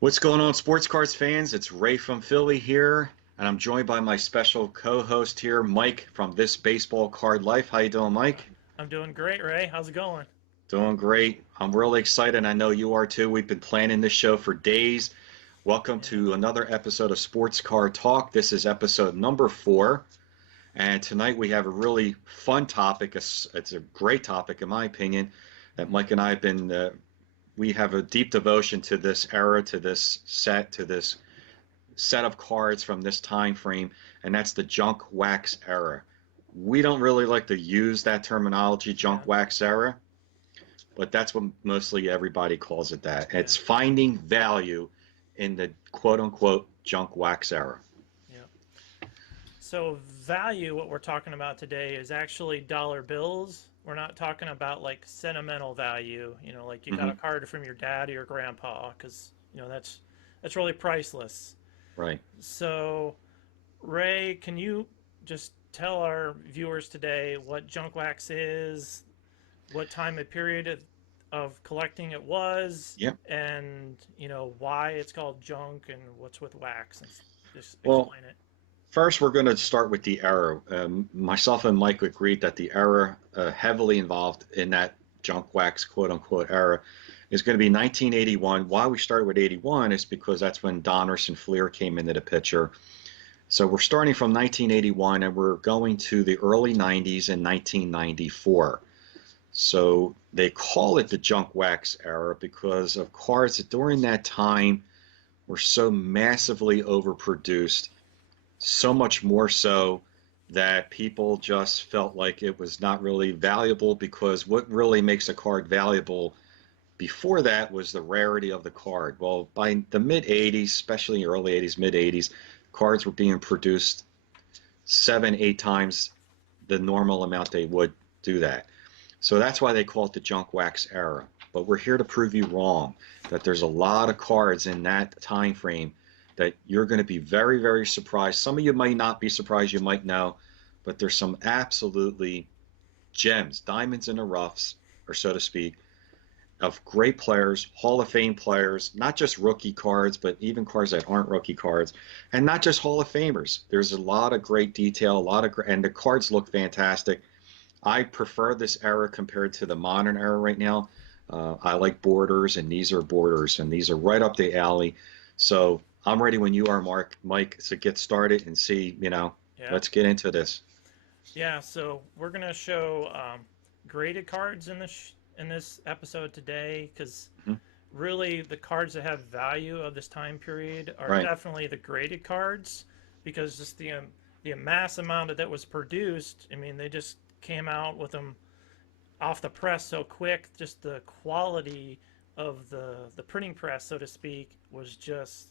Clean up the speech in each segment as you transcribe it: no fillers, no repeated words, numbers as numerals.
What's going on, sports cards fans? It's Ray from Philly here, and I'm joined by my special co-host here, Mike from This Baseball Card Life. How you doing, Mike? I'm doing great, Ray. How's it going? Doing great. I'm really excited. I know you are too. We've been planning this show for days. Welcome Yeah. to another episode of Sports Card Talk. This is episode number 4, and tonight we have a really fun topic. It's a great topic, in my opinion, that Mike and I have been. We have a deep devotion to this era, to this set, to this set of cards from this time frame, and that's the junk wax era. We don't really like to use that terminology, Yeah. junk wax era, but that's what mostly everybody calls it that. Yeah. It's finding value in the quote unquote junk wax era. Yeah. So value, what we're talking about today, is actually dollar bills. We're not talking about like sentimental value. Like you got a Hmm. card from your dad or your grandpa, because that's really priceless. Right. So, Ray, can you just tell our viewers today what junk wax is, what time and period of collecting it was, Yep. and why it's called junk and what's with wax, and just Well, explain it. first we're going to start with the era. Myself and Mike agreed that the era heavily involved in that junk wax quote unquote era is going to be 1981. Why we started with 81 is because that's when Donruss and Fleer came into the picture. So we're starting from 1981 and we're going to the early 90s and 1994. So they call it the junk wax era because of cards that during that time were so massively overproduced, so much more so that people just felt like it was not really valuable, because what really makes a card valuable before that was the rarity of the card. Well, by the mid 80s, especially early 80s, mid 80s, cards were being produced 7, 8 times the normal amount they would do that. So that's why they call it the junk wax era. But we're here to prove you wrong, that there's a lot of cards in that time frame that you're going to be very, very surprised. Some of you might not be surprised, you might know, but there's some absolutely gems, diamonds in the roughs, or so to speak, of great players, Hall of Fame players, not just rookie cards, but even cards that aren't rookie cards, and not just Hall of Famers. There's a lot of great detail, a lot of, and the cards look fantastic. I prefer this era compared to the modern era right now. I like borders, and these are borders, and these are right up the alley. So I'm ready when you are, Mark, Mike, to get started and see. Yeah. Let's get into this. Yeah. So we're gonna show graded cards in this episode today, because Mhm. really the cards that have value of this time period are Right. definitely the graded cards, because just the mass amount that was produced. I mean, they just came out with them off the press so quick. Just the quality of the printing press, so to speak, was just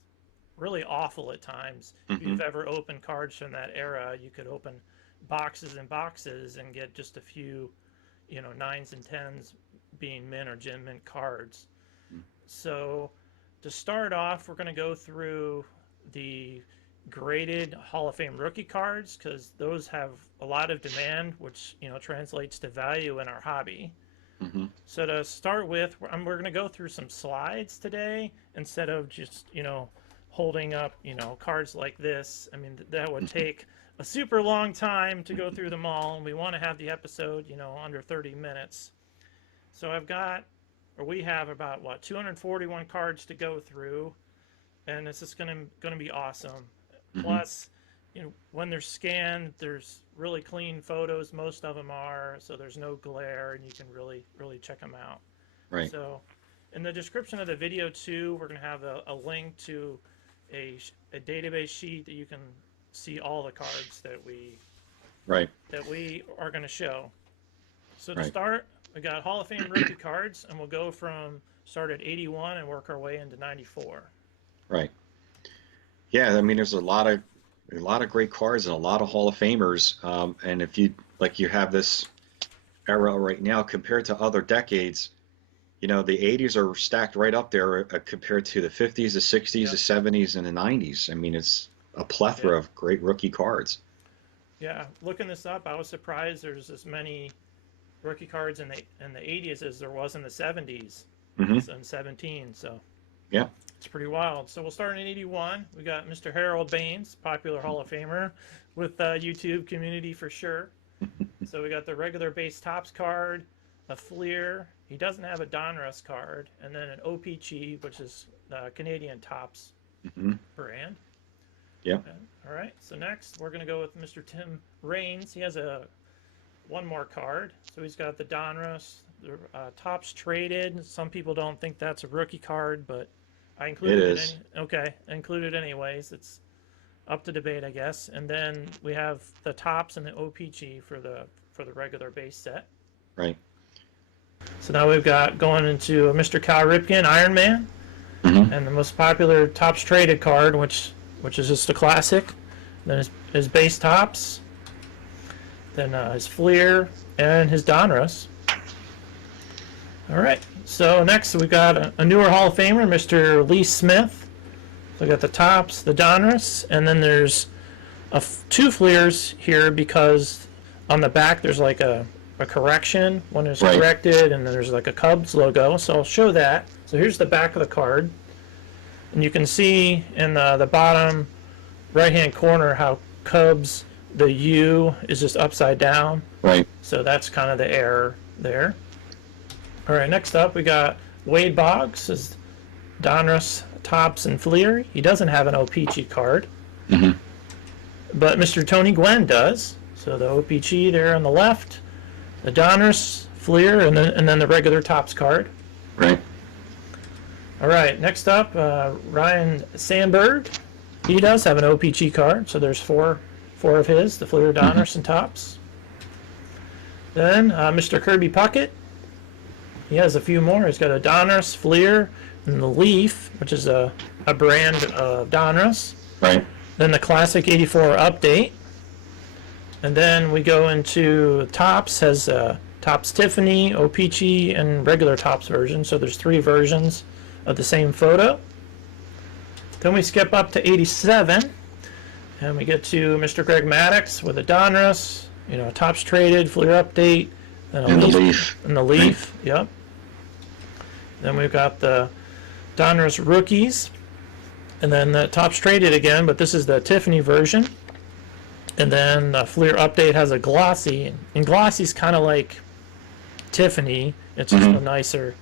really awful at times. If Hmm. you've ever opened cards from that era, you could open boxes and boxes and get just a few, nines and tens being mint or gem mint cards. So to start off, we're going to go through the graded Hall of Fame rookie cards, because those have a lot of demand, which translates to value in our hobby. Hmm. So to start with, we're going to go through some slides today instead of just holding up cards like this. I mean, that would take a super long time to go through them all, and we want to have the episode under 30 minutes. So we have about, what, 241 cards to go through, and this is going to be awesome. Hmm. Plus, when they're scanned, there's really clean photos. Most of them are, so there's no glare, and you can really check them out. Right. So, in the description of the video too, we're going to have a link to a database sheet that you can see all the cards Right. that we are going to show. So to Right. start, we got Hall of Fame rookie cards, and we'll go from start at 81 and work our way into 94. Right. Yeah. I mean, there's a lot of great cards and a lot of Hall of Famers. And if you like, you have this era right now compared to other decades. The 80s are stacked right up there compared to the 50s, the 60s, the Yep. 70s, and the 90s. I mean, it's a plethora Yeah. of great rookie cards. Yeah. Looking this up, I was surprised there's as many rookie cards in the 80s as there was in the 70s Hmm. and 17. So Yeah. It's pretty wild. So we'll start in 81. We got Mr. Harold Baines, popular Hall of Famer with YouTube community for sure. So we got the regular base tops card, a Fleer. He doesn't have a Donruss card, and then an OPG, which is Canadian Tops Mm-hmm. brand. Yeah. All right. So next we're gonna go with Mr. Tim Raines. He has one more card. So he's got the Donruss, the Tops traded. Some people don't think that's a rookie card, but I included It it. is. Okay, I included it anyways. It's up to debate, I guess. And then we have the Tops and the OPG for the regular base set. Right. So now we've got going into Mr. Cal Ripken, Iron Man, Mm-hmm. and the most popular Tops traded card, which is just a classic. Then his base Tops, then his Fleer, and his Donruss. All right. So next we got a newer Hall of Famer, Mr. Lee Smith. So we got the Tops, the Donruss, and then there's two Fleers here because on the back there's like a correction. One is Right. corrected, and then there's like a Cubs logo. So I'll show that. So here's the back of the card, and you can see in the bottom right-hand corner how Cubs, the U is just upside down. Right. So that's kind of the error there. All right, next up we got Wade Boggs, is Donruss, Tops, and Fleer. He doesn't have an OPG card, Mm-hmm. but Mr. Tony Gwynn does. So the OPG there on the left, the Donruss, Fleer, and then the regular Tops card. Right. All right, next up, Ryan Sandberg. He does have an OPG card, so there's four of his, the Fleer, Donruss, and Tops. Then Mr. Kirby Puckett. He has a few more. He's got a Donruss, Fleer, and the Leaf, which is a brand of Donruss. Right. Then the Classic 84 update. And then we go into Tops, has Tops Tiffany, OPG, and regular Tops version. So there's 3 versions of the same photo. Then we skip up to 87, and we get to Mr. Greg Maddox with a Donruss, Tops traded, Fleer update, And the Leaf. And the Leaf, yep. Then we've got the Donruss rookies, and then the Tops traded again, but this is the Tiffany version. And then the Fleer update has a glossy, and glossy's kind of like Tiffany. It's just a nicer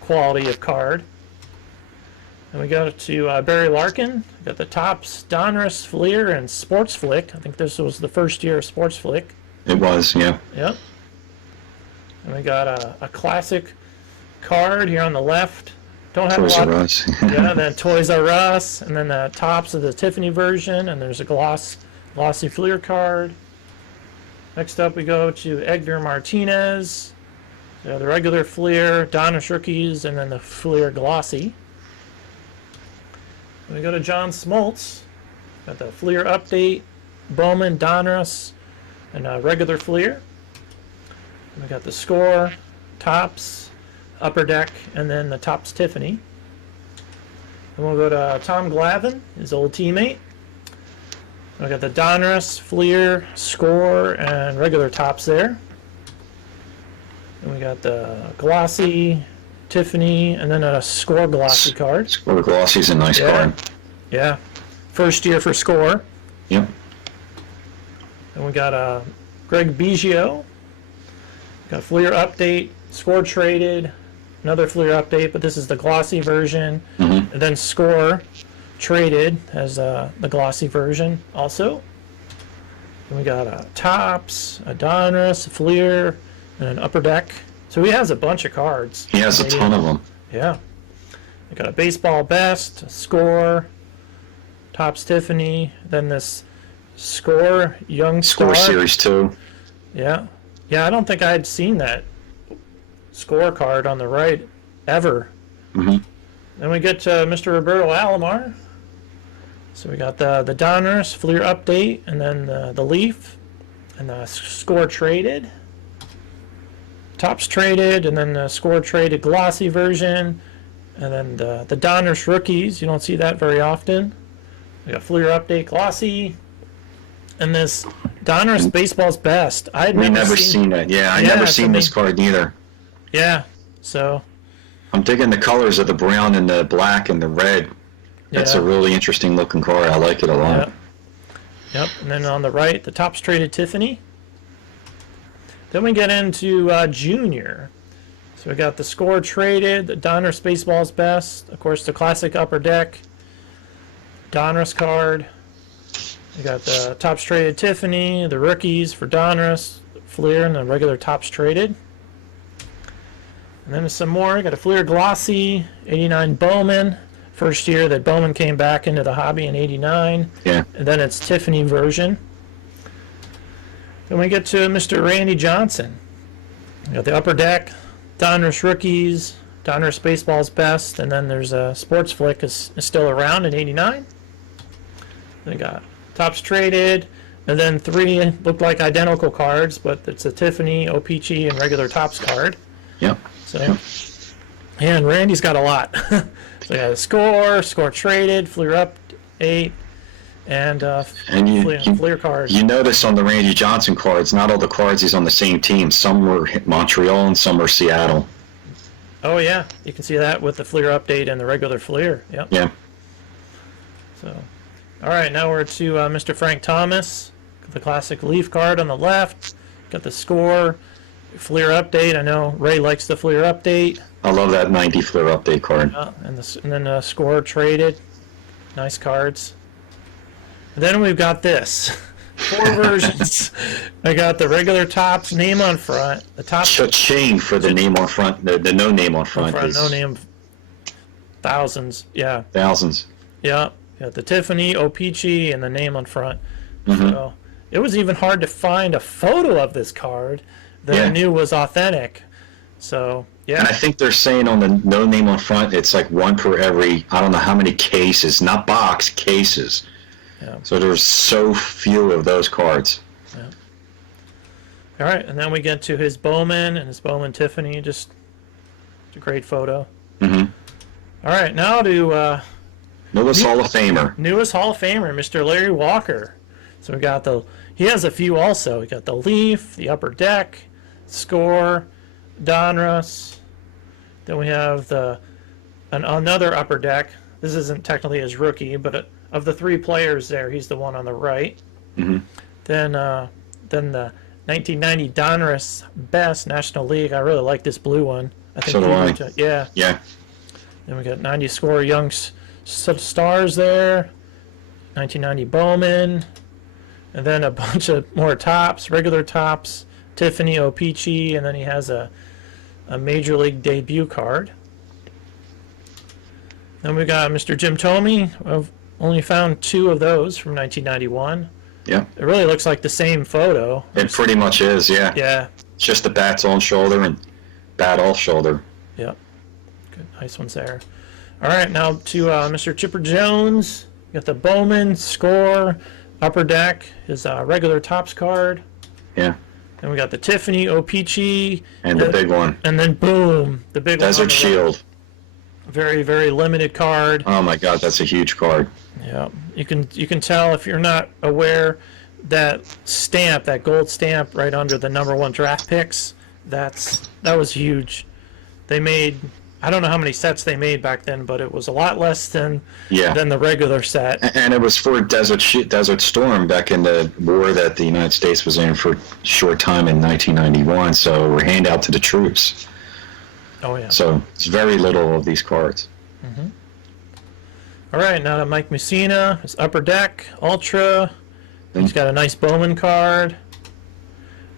quality of card. And we go to Barry Larkin. We got the Tops, Donruss, Fleer, and Sports Flick. I think this was the first year of Sports Flick. It was, yeah. Yep. And we got a classic card here on the left. Don't have Toys a lot. R Us. Yeah, then Toys R Us, and then the Tops of the Tiffany version, and there's a glossy Fleer card. Next up, we go to Edgar Martinez, the regular Fleer, Donruss rookies, and then the Fleer glossy. And we go to John Smoltz, got the Fleer update, Bowman, Donruss, and regular Fleer. And we got the Score, Tops, Upper Deck, and then the Tops Tiffany. And we'll go to Tom Glavine, his old teammate. We got the Donruss, Fleer, Score, and regular Tops there. And we got the glossy, Tiffany, and then a Score glossy card. Score glossy's a nice card. Yeah. First year for Score. Yep. And we got Greg Biggio. Got Fleer update, Score traded, another Fleer update, but this is the glossy version. Mm-hmm. And then Score traded as the glossy version also. And we got Tops, a Donruss, a Fleer, and an Upper Deck. So he has a bunch of cards. He has a ton of them. Yeah. We got a Baseball Best, a Score, Tops Tiffany, then this Score Young Score Star. Series 2. Yeah. Yeah, I don't think I'd seen that Score card on the right ever. Mm-hmm. Then we get to Mr. Roberto Alomar. So we got the Donruss, Fleer update, and then the Leaf, and the Score traded. Tops traded, and then the Score traded glossy version, and then the Donruss rookies. You don't see that very often. We got Fleer update glossy, and this Donruss Baseball's Best. I had We never seen that. Yeah, I never seen this card neither. Yeah, so I'm digging the colors of the brown and the black and the red. That's Yeah. a really interesting looking card. I like it a lot. Yep. Yep. And then on the right, the Topps Traded Tiffany. Then we get into Junior. So we got the Score Traded, the Donruss Baseball's Best, of course the classic Upper Deck, Donruss card. We got the Topps Traded Tiffany, the rookies for Donruss, Fleer, and the regular Topps Traded. And then there's some more. We got a Fleer Glossy, 89 Bowman. First year that Bowman came back into the hobby in 89. Yeah. And then it's Tiffany version. Then we get to Mr. Randy Johnson. We got the Upper Deck, Donruss Rookies, Donruss Baseball's Best, and then there's a Sports Flick is still around in 89. Then we got Topps Traded, and then 3 look like identical cards, but it's a Tiffany, O-Pee-Chee, and regular Topps card. Yep. So, and Randy's got a lot. So we got a Score Traded, Fleer Up 8, and Fleer cards. You notice on the Randy Johnson cards, not all the cards he's on the same team. Some were Montreal and some were Seattle. Oh yeah, you can see that with the Fleer update and the regular Fleer. Yep. Yeah. So, all right, now we're to Mr. Frank Thomas, the classic Leaf card on the left. Got the Score, Fleer update. I know Ray likes the Fleer update. I love that 90 Fleer update card. And then Score Traded. Nice cards. And then we've got this. 4 versions. I got the regular Topps name on front. The top Cha-ching for the name on front. The no name on front. Is no name. Thousands. Yeah. thousands. Yeah. Got the Tiffany, O-Pee-Chee, and the name on front. Mhm. So it was even hard to find a photo of this card that I knew was authentic. So yeah. And I think they're saying on the no name on front, it's like 1 per every, I don't know how many cases, not box, cases. Yeah. So there's so few of those cards. Yeah. All right, and then we get to his Bowman and his Bowman Tiffany. Just a great photo. Mm-hmm. All right, now to Newest Hall of Famer. newest Hall of Famer, Mr. Larry Walker. So we got he has a few also. We got the Leaf, the Upper Deck, Score, Donruss. Then we have another Upper Deck. This isn't technically his rookie, but of the 3 players there, he's the one on the right. Mm-hmm. Then the 1990 Donruss Best National League. I really like this blue one. I think So do I. Yeah. Yeah. Then we got 90 Score Young Stars there. 1990 Bowman. And then a bunch of more Topps, regular Topps, Tiffany, O-Pee-Chee, and then he has a Major League debut card. Then we got Mr. Jim Thome. I've only found 2 of those from 1991. Yeah. It really looks like the same photo. It pretty much is, yeah. Yeah. It's just the bat's on shoulder and bat off shoulder. Yep. Good. Nice ones there. All right, now to Mr. Chipper Jones. Got the Bowman, Score, Upper Deck, his regular Topps card. Yeah. Then we got the Tiffany, O-Pee-Chee. And the big one. And then boom, the big one. Desert Shield. Very, very limited card. Oh my God, that's a huge card. Yeah, you can tell if you're not aware that stamp, that gold stamp right under the #1 draft picks. That was huge. They made, I don't know how many sets they made back then, but it was a lot less than the regular set. And it was for Desert Storm back in the war that the United States was in for a short time in 1991. So we're hand out to the troops. Oh yeah. So it's very little of these cards. Mm-hmm. All right, now to Mike Mussina, his Upper Deck, Ultra. He's got a nice Bowman card.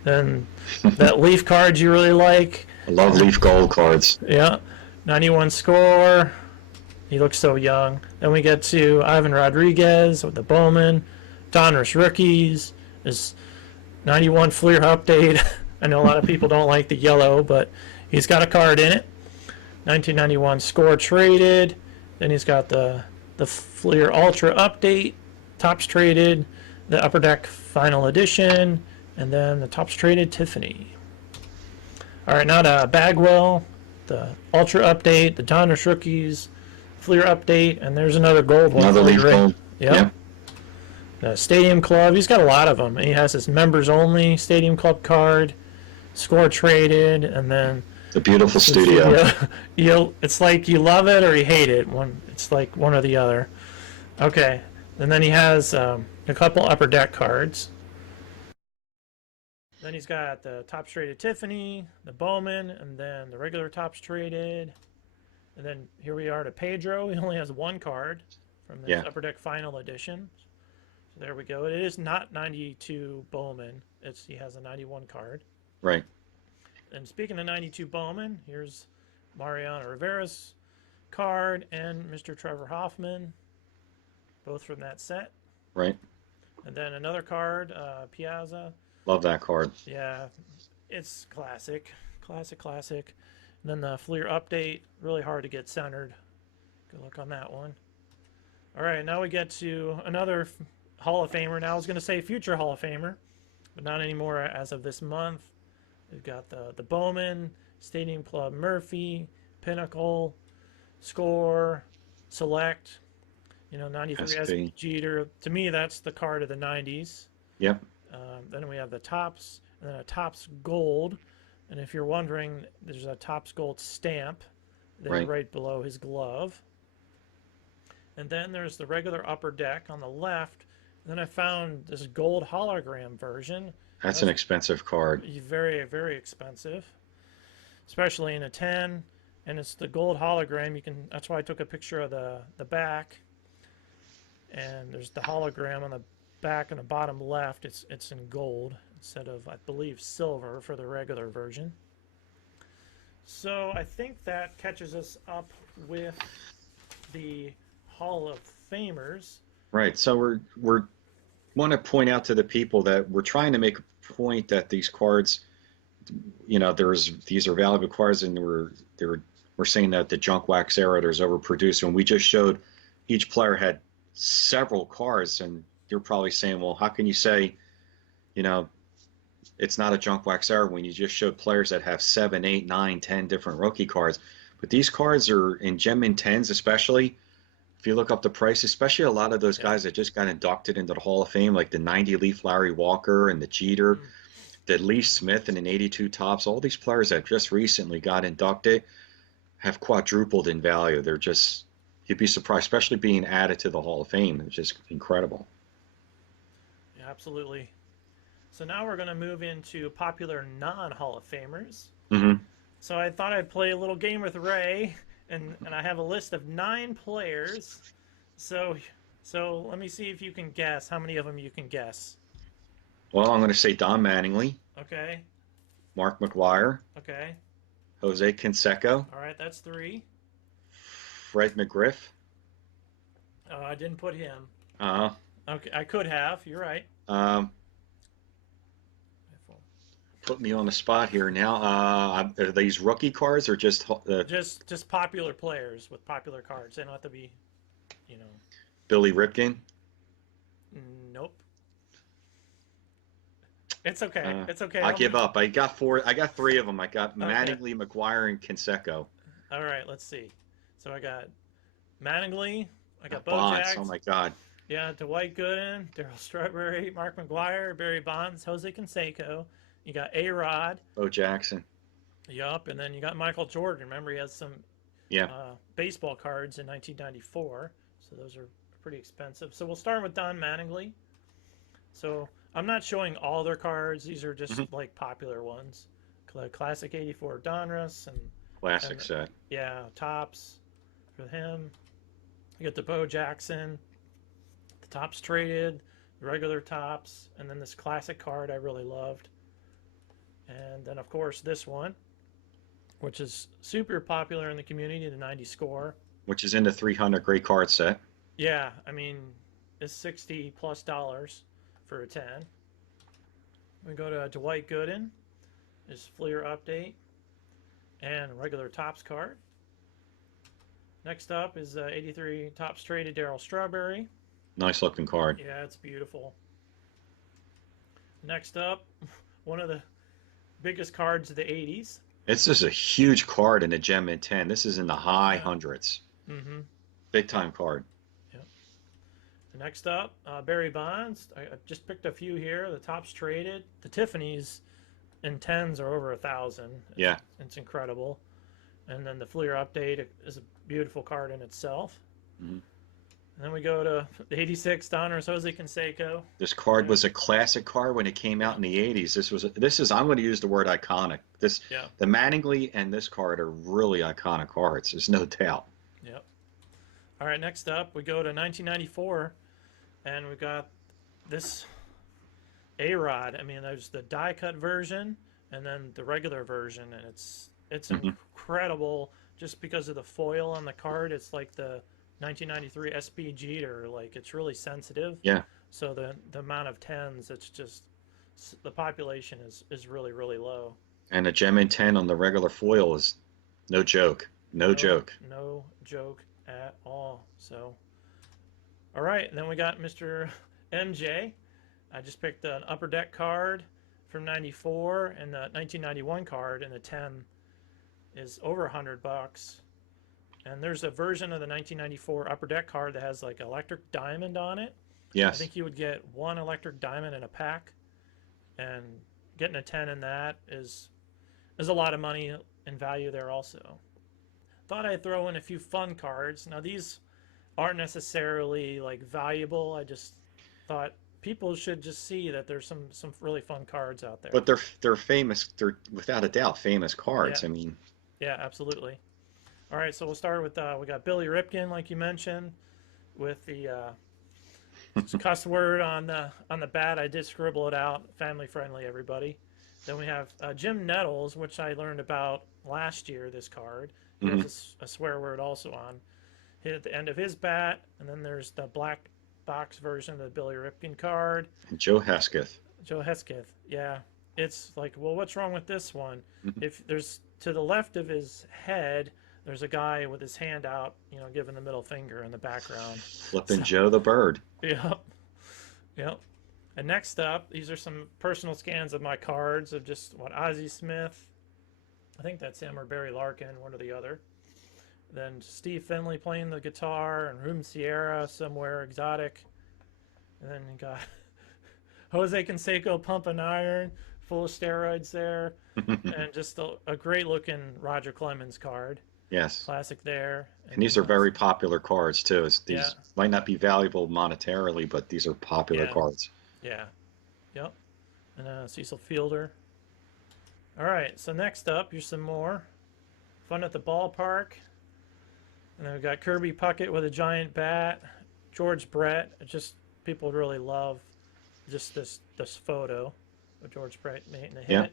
Then that Leaf card you really like. I love Leaf Gold cards. Yeah, 91 Score. He looks so young. Then we get to Ivan Rodriguez with the Bowman, Donruss Rookies, his 91 Fleer update. I know a lot of people don't like the yellow, but he's got a card in it. 1991 Score Traded. Then he's got the Fleer Ultra update, Topps Traded, the Upper Deck Final Edition, and then the Topps Traded Tiffany. All right, now to Bagwell, the Ultra update, the Donruss Rookies, Fleer update, and there's another gold one. Another Leaf Gold. Yep. The Stadium Club, he's got a lot of them. He has his members only Stadium Club card, Score Traded, and then The beautiful The studio. studio. It's like you love it or you hate it. It's like one or the other. Okay, and then he has a couple upper deck cards. Then he's got the Topps Traded Tiffany, the Bowman, and then the regular Topps Traded. And then here we are to Pedro. He only has one card from this Yeah, Upper Deck Final Edition. So there we go. It is not 92 Bowman. He has a 91 card. right, And speaking of 92 Bowman, here's Mariano Rivera's card and Mr. Trevor Hoffman, both from that set. right. And then another card, Piazza. Love that card. Yeah, it's classic, classic. And then the Fleer update, really hard to get centered. Good luck on that one. All right, now we get to another Hall of Famer. Now I was going to say future Hall of Famer, but not anymore as of this month. We've got the Bowman, Stadium Club Murphy, Pinnacle, Score, Select, 93 SP. Jeter. To me, that's the card of the 90s. Yep, Then we have the Topps, and then a Topps Gold. And if you're wondering, there's a Topps Gold stamp there right below his glove. And then there's the regular upper deck on the left. And then I found this gold hologram version. that's an expensive card. Very, very expensive, especially in a 10. And it's the gold hologram. That's why I took a picture of the back. And there's the hologram on the back and the bottom left. It's in gold instead of, I believe, silver for the regular version. So I think that catches us up with the Hall of Famers. Right. So we're want to point out to the people that we're trying to make a point that these cards, these are valuable cards, and we're saying that the junk wax era there's overproduced, and we just showed each player had several cards, and you're probably saying, well, how can you say, it's not a junk wax era when you just showed players that have 7, 8, 9, 10 different rookie cards? But these cards are in Gem Mint 10s, especially. If you look up the price, especially a lot of those guys that just got inducted into the Hall of Fame, like the 90 Leaf Larry Walker and the Jeter, the Lee Smith and an 82 Topps, all these players that just recently got inducted have quadrupled in value. They're just, you'd be surprised, especially being added to the Hall of Fame. It's just incredible. Yeah, absolutely. So now we're going to move into popular non-Hall of Famers. Mm-hmm. So I thought I'd play a little game with Ray, and I have a list of 9 players. So let me see if you can guess how many of them you can guess. Well, I'm going to say Don Mattingly, Okay. Mark McGwire, Okay. Jose Canseco, All right, that's 3. Fred McGriff. I didn't put him. Uh, Okay, I could have. You're right. um, Put me on the spot here now. Are these rookie cards or just Just popular players with popular cards. They don't have to be, you know. Billy Ripken? Nope. It's okay. It's okay. I give up. I got 4. I got 3 of them. I got Okay. Mattingly, McGuire, and Canseco. All right, let's see. So I got Mattingly. I got Bonds. Bojack. Oh my God. Yeah, Dwight Gooden, Darryl Strawberry, Mark McGuire, Barry Bonds, Jose Canseco. You got A-Rod. Bo Jackson. Yup, and then you got Michael Jordan. Remember, he has some baseball cards in 1994, so those are pretty expensive. So we'll start with Don Mattingly. So I'm not showing all their cards. These are just like popular ones. Classic 84 Donruss and Classic set. Yeah, Topps for him. You got the Bo Jackson, the Topps Traded, the regular Topps, and then this classic card I really loved. And then, of course, this one, which is super popular in the community, the 90 Score. Which is in the 300 great card set. Yeah, I mean, it's $60+ for a 10. We go to Dwight Gooden, his Fleer update, and regular Topps card. Next up is 83 Topps Traded Darryl Strawberry. Nice looking card. Yeah, it's beautiful. Next up, one of the biggest cards of the 80s. This is a huge card in a Gem Mint 10. This is in the high hundreds. Mm-hmm. Big time card. Yep. Next up, Barry Bonds. I just picked a few here. The Topps Traded. The Tiffany's and tens are over 1,000. Yeah. It's incredible. And then the Fleer update is a beautiful card in itself. Hmm. And then we go to the 86 Donruss Jose Canseco. This card Yeah. was a classic card when it came out Yeah. in the 80s. This is I'm going to use the word iconic. Yeah. The Mattingly and this card are really iconic cards. There's no doubt. Yep. All right, next up we go to 1994, and we got this A-Rod. I mean, there's the die-cut version and then the regular version, and it's Hmm. incredible just because of the foil on the card. It's like the 1993 SP Jeter, like it's really sensitive. Yeah. So the amount of tens, it's just the population is really really low. And a Gem in 10 on the regular foil is no joke. No joke. No joke at all. So, all right, and then we got Mr. MJ. I just picked an upper deck card from '94, and the 1991 card in the 10 is over $100. And there's a version of the 1994 upper deck card that has like electric diamond on it. I Yes. think you would get one electric diamond in a pack, and getting a 10 in that is a lot of money in value there also. Thought I'd throw in a few fun cards. Now these aren't necessarily like valuable. I just thought people should just see that there's some really fun cards out there. But they're famous. They're without a doubt famous cards. Yeah. I mean, Yeah, absolutely. All right, so we'll start with we got Billy Ripken, like you mentioned, with the cuss word on the bat. I did scribble it out. Family friendly, everybody. Then we have Jim Nettles, which I learned about last year. This card, he has a swear word also on hit at the end of his bat, and then there's the black box version of the Billy Ripken card. Joe Hesketh. Joe Hesketh, yeah. It's like, well, what's wrong with this one? If there's to the left of his head, there's a guy with his hand out, giving the middle finger in the background. Flipping Joe the Bird. Yep. Yep. And next up, these are some personal scans of my cards of just Ozzie Smith. I think that's him or Barry Larkin, one or the other. Then Steve Finley playing the guitar and Room Sierra somewhere exotic. And then you got Jose Canseco pumping iron, full of steroids there, and just a great looking Roger Clemens card. Yes. Classic there. And these are very popular cards too. These Yeah. might not be valuable monetarily, but these are popular Yeah. cards. Yeah. Yep. And Cecil Fielder. All right. So next up, here's some more fun at the ballpark. And then we've got Kirby Puckett with a giant bat. George Brett. Just people really love just this photo of George Brett making a hit. Yeah.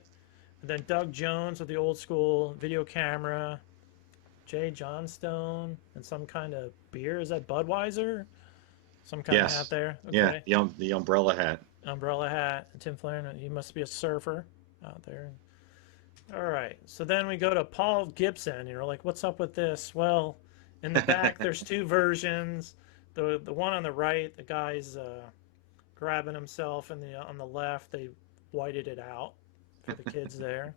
And then Doug Jones with the old school video camera. Jay Johnstone and some kind of beer. Is that Budweiser? Some kind of Yes. hat there. Yeah. The umbrella hat. Umbrella hat. And Tim Flaherty, he must be a surfer out there. All right. So then we go to Paul Gibson. You're like, what's up with this? Well, in the back, there's two versions. The one on the right, the guy's grabbing himself, and on the left, they whited it out for the kids there.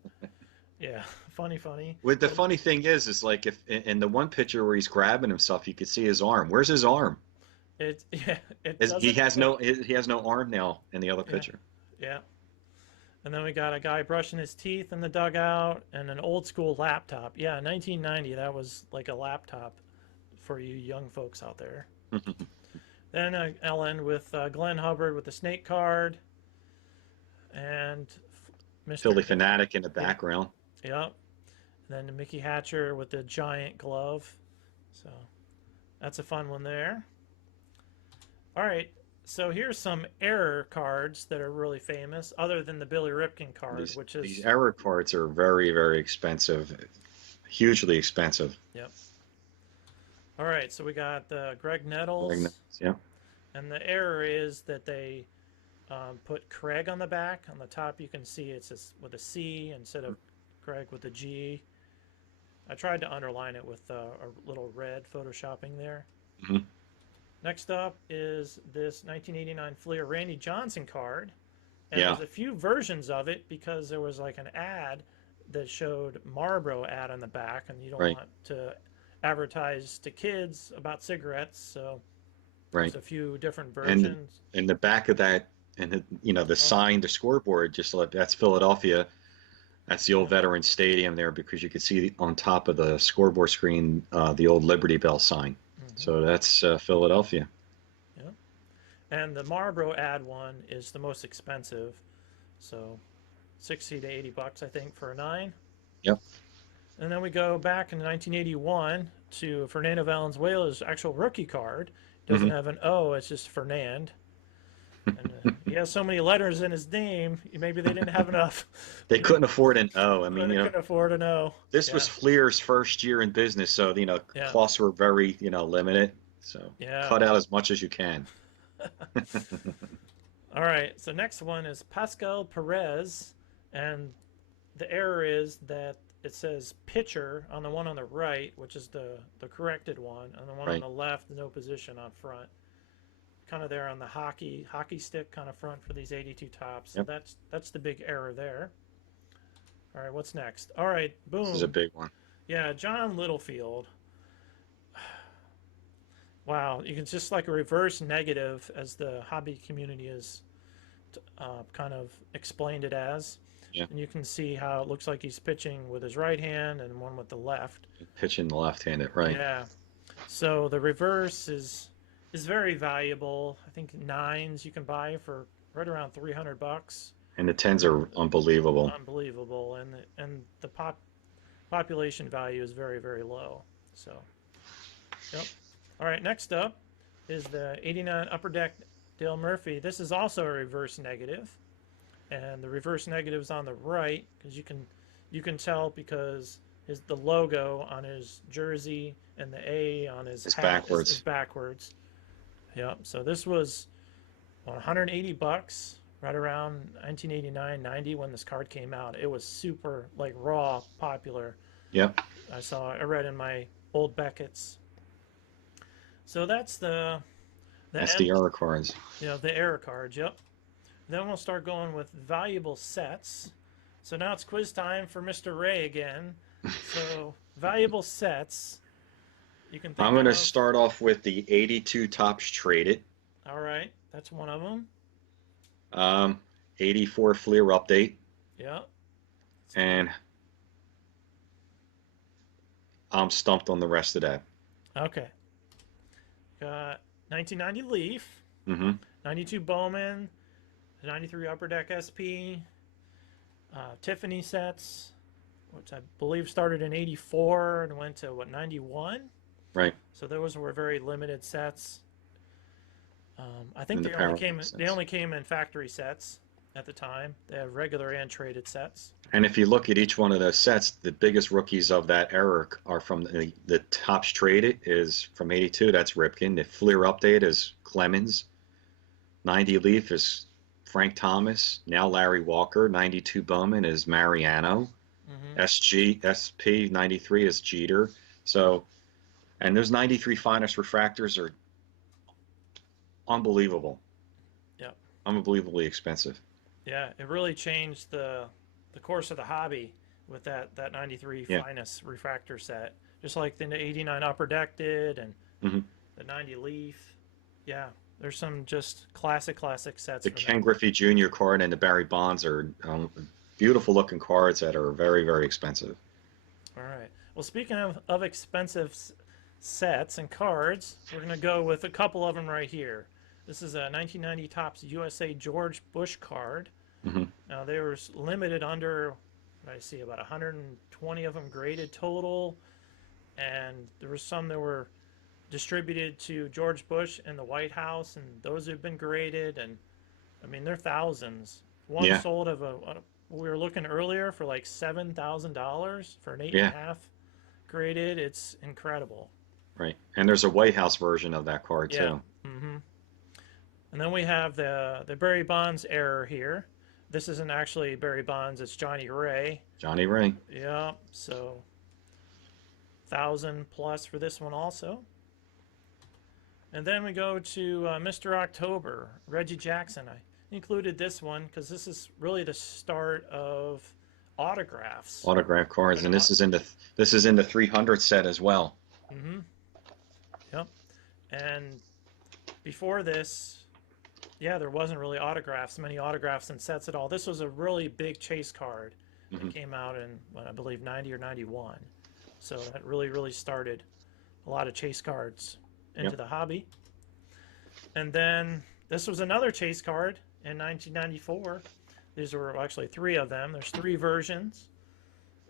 Yeah, funny. The funny thing is like if in the one picture where he's grabbing himself, you could see his arm. Where's his arm? He He has no arm now in the other picture. Yeah. And then we got a guy brushing his teeth in the dugout and an old school laptop. Yeah, 1990, that was like a laptop for you young folks out there. Then I'll end with Glenn Hubbard with the snake card and Mr. Philly Fanatic in the background. Yep. And then Mickey Hatcher with the giant glove. So that's a fun one there. All right. So here's some error cards that are really famous, other than the Billy Ripken card, which is These error cards are very, very expensive, hugely expensive. Yep. All right. So we got the Greg Nettles. Yeah. And the error is that they put Craig on the back. On the top, you can see it's with a C instead of Craig with a G. I tried to underline it with a little red photoshopping there. Mhm. Next up is this 1989 Fleer Randy Johnson card. And Yeah. there's a few versions of it because there was like an ad that showed Marlboro ad on the back, and you don't Right. want to advertise to kids about cigarettes, so Right. there's a few different versions. In the back of that, and the sign, the scoreboard, just like that's Philadelphia. That's the old Yep. Veterans Stadium there because you could see on top of the scoreboard screen the old Liberty Bell sign. Hmm. So that's Philadelphia. Yep. And the Marlboro ad one is the most expensive, so 60 to 80 bucks I think for a 9. Yep. And then we go back in 1981 to Fernando Valenzuela's actual rookie card. Doesn't Hmm. have an O, it's just Fernand. And he has so many letters in his name, maybe they didn't have enough. They couldn't afford an O. I They mean, couldn't afford an O. this was Yeah, Fleer's first year in business, so yeah, costs were very limited. So yeah. cut out as much as you can. All right, so next one is Pascal Perez, and the error is that it says pitcher on the one on the right, which is the corrected one, and the one on Right. the left, no position on front. Kind of there on the hockey stick kind of front for these 82 tops. So Yep. that's the big error there. All right, what's next? All right, This is a boom. big one. Yeah, John Littlefield. Wow, you can just like a reverse negative as the hobby community is kind of explained it as. Yeah. And you can see how it looks like he's pitching with his right hand and one with the left. Pitching the left-handed, right. Yeah. So the reverse is very valuable. I think nines you can buy for right around 300 bucks. And the tens are unbelievable. Unbelievable, and the population value is very very low. So, yep. All right, next up is the 89 Upper Deck Dale Murphy. This is also a reverse negative, and the reverse negative is on the right because you can tell because the logo on his jersey and the A on his It's hat is backwards. backwards. Yep. So this was 180 bucks right around 1989, 90 when this card came out. It was super like raw popular. Yep. I read in my old Beckett's. So that's the That's end, the error cards. the error cards. Yep. Then we'll start going with valuable sets. So now it's quiz time for Mr. Ray again. So valuable sets. You can think I'm going to of. start off with the 82 tops traded. All right, that's one of them. Um, 84 Fleer update. Yeah. And I'm stumped on the rest of that. Okay. Got 1990 Leaf, Hmm. 92 Bowman, 93 Upper Deck SP, Tiffany sets, which I believe started in 84 and went to 91. Right. So those were very limited sets. I think And the they only came in factory sets at the time. They have regular and traded sets. And if you look at each one of those sets, the biggest rookies of that era are from the tops traded is from 82. That's Ripken. The Fleer update is Clemens. 90 Leaf is Frank Thomas. Now Larry Walker. 92 Bowman is Mariano. Hmm. SP 93 is Jeter. So, and those 93 finest refractors are unbelievable. Yep. Unbelievably expensive. Yeah, it really changed the course of the hobby with that 93 Yeah. finest refractor set. Just like the 89 Upper Deck did and Hmm. the 90 Leaf. Yeah, there's some just classic sets The from Ken that. Griffey Jr. card and the Barry Bonds are beautiful looking cards that are very, very expensive. All right. Well, speaking of expensive sets and cards, we're going to go with a couple of them right here. This is a 1990 Topps USA George Bush card. Hmm. Now, they were limited under, I see, about 120 of them graded total. And there were some that were distributed to George Bush and the White House, and those have been graded. And I mean, they're thousands. One Yeah, sold we were looking earlier for like $7,000 for an eight and yeah, a half graded. It's incredible. right. And there's a White House version of that card Yeah. too. Hmm. And then we have the Barry Bonds error here. This isn't actually Barry Bonds, it's Johnny Ray. Johnny Ray. Yeah, so 1,000 plus for this one also. And then we go to Mr. October, Reggie Jackson. I included this one because this is really the start of autographs. Autograph cards, And and this is in the 300 set as well. Mm-hmm. Yep. And before this, yeah, there wasn't really many autographs and sets at all. This was a really big chase card. It Hmm. came out in, what, I believe, 90 or 91. So that really started a lot of chase cards into Yep. the hobby. And then this was another chase card in 1994. These were actually three of them. There's three versions.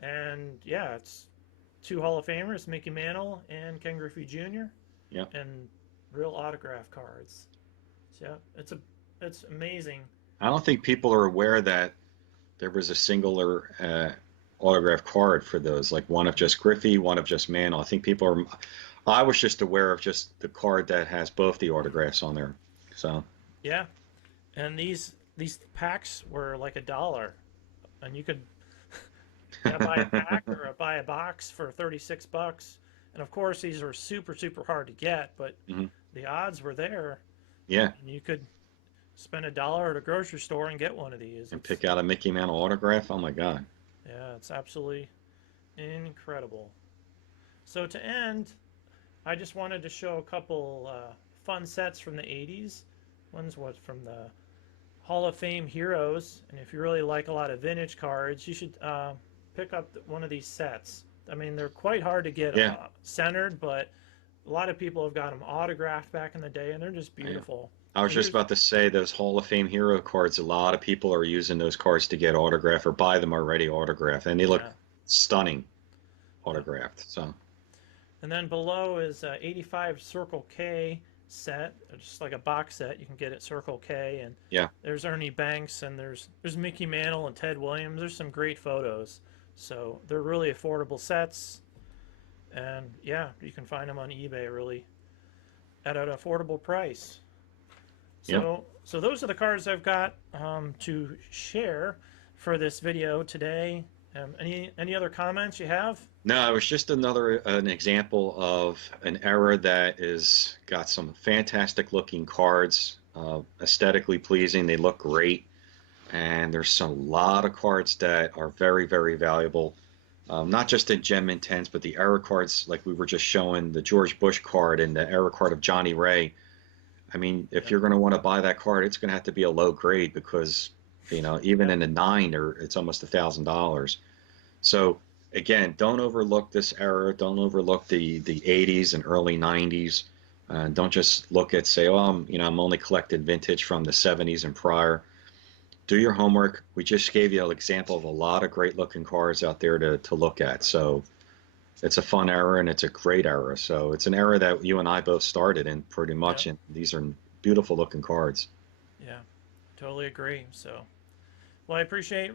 And yeah, it's two Hall of Famers, Mickey Mantle and Ken Griffey Jr. Yep. and real autograph cards. So yeah, it's amazing. I don't think people are aware that there was a singular autograph card for those, like one of just Griffey, one of just Mantle. I think people are. I was just aware of just the card that has both the autographs on there. So Yeah, and these packs were like $1, and you could buy a pack or buy a box for 36 bucks. And of course, these are super hard to get, but hmm the odds were there, yeah, and you could spend $1 at a grocery store and get one of these. and It's pick out a Mickey Mantle autograph. Oh my God. Yeah, it's absolutely incredible. So to end, I just wanted to show a couple fun sets from the 80s. One's what from the Hall of Fame Heroes, and if you really like a lot of vintage cards, you should pick up one of these sets. I mean, they're quite hard to get Yeah, centered, but a lot of people have got them autographed back in the day, and they're just yeah. beautiful. I was So just here's about to say those Hall of Fame hero cards. A lot of people are using those cards to get autographed or buy them already autographed, and they look yeah, stunning yeah. autographed. So And then below is 85 Circle K set, just like a box set you can get at Circle K. And yeah, there's Ernie Banks, and there's Mickey Mantle and Ted Williams. There's some great photos. So they're really affordable sets, and yeah, you can find them on eBay really at an affordable price. yep. So those are the cards I've got to share for this video today. Any other comments you have? No, it was just another an example of an era that is got some fantastic looking cards, aesthetically pleasing. They look great, and there's some lot of cards that are very valuable. Not just in Gem Intense, but the era cards, like we were just showing the George Bush card and the era card of Johnny Ray. I mean, if Yep. you're going to want to buy that card, it's going to have to be a low grade because, even Yep. in a nine, or it's almost $1,000. So again, don't overlook this era. Don't overlook the 80s and early 90s. Don't just look at say, oh, I'm only collected vintage from the 70s and prior. Do your homework. We just gave you an example of a lot of great looking cars out there to look at. So it's a fun era and it's a great era. So it's an era that you and I both started in pretty much. Yep. And these are beautiful looking cards. Yeah. Totally agree. So, well, I appreciate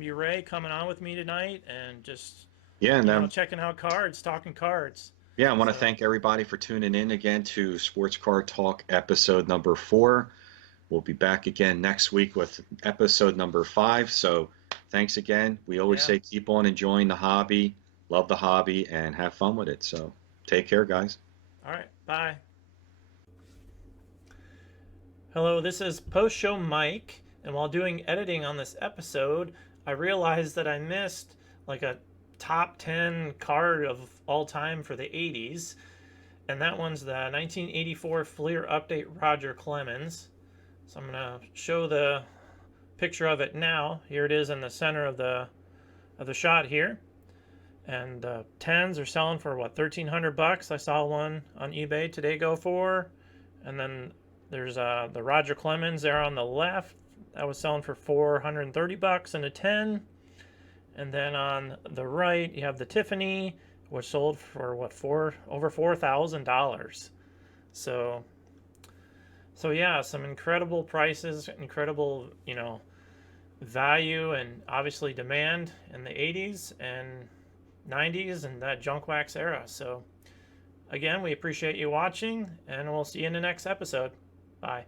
you, Ray, coming on with me tonight and just Yeah, and checking out cards, talking cards. yeah, I want to So, thank everybody for tuning in again to Sports Card Talk episode number 4. We'll be back again next week with episode number 5. So thanks again. We always yeah. say keep on enjoying the hobby, love the hobby, and have fun with it. So take care, guys. All right. Bye. Hello, this is Post Show Mike, and while doing editing on this episode, I realized that I missed like a top 10 card of all time for the 80s, and that one's the 1984 Fleer Update Roger Clemens. So I'm going to show the picture of it now. Here it is in the center of the shot here. And the 10s are selling for what, 1,300 bucks. I saw one on eBay today go for. And then there's the Roger Clemens there on the left. That was selling for 430 bucks and a 10. And then on the right, you have the Tiffany, which sold for what, over $4,000. So yeah, some incredible prices, incredible, value, and obviously demand in the 80s and 90s and that junk wax era. So again, we appreciate you watching, and we'll see you in the next episode. Bye.